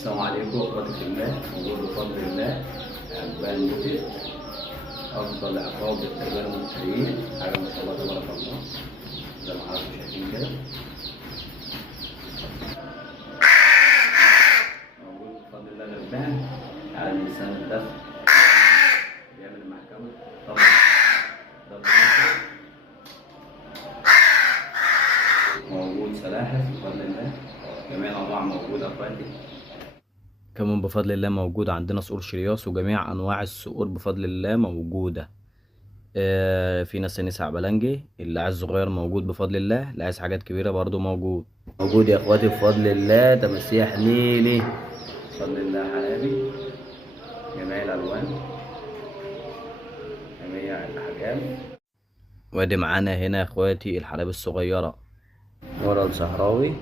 السلام عليكم اخواتي في الله، موجود بفضل الله عجبان المدير افضل عقاب للتربيه المبتدئين، حاجه ما شاء الله تبارك الله زي ما حضراتكم شايفين كده. موجود بفضل الله غلبان على لسان الدفع بيعمل المحكمه طبعا ضرب نفسه. موجود سلاحف بفضل الله، جميع الانواع موجوده اخواتي. كمان بفضل الله موجود عندنا صقور شرياس وجميع انواع الصقور بفضل الله موجوده. في ناس نسع بلنجي، اللي عايز صغير موجود بفضل الله، اللي عايز حاجات كبيره برضو موجود يا اخواتي بفضل الله تمسيح نيلي بفضل الله حلالي، جميع الالوان جميع الاحجام. وادي معانا هنا يا اخواتي الحلاب الصغيره. ورا الصحراوي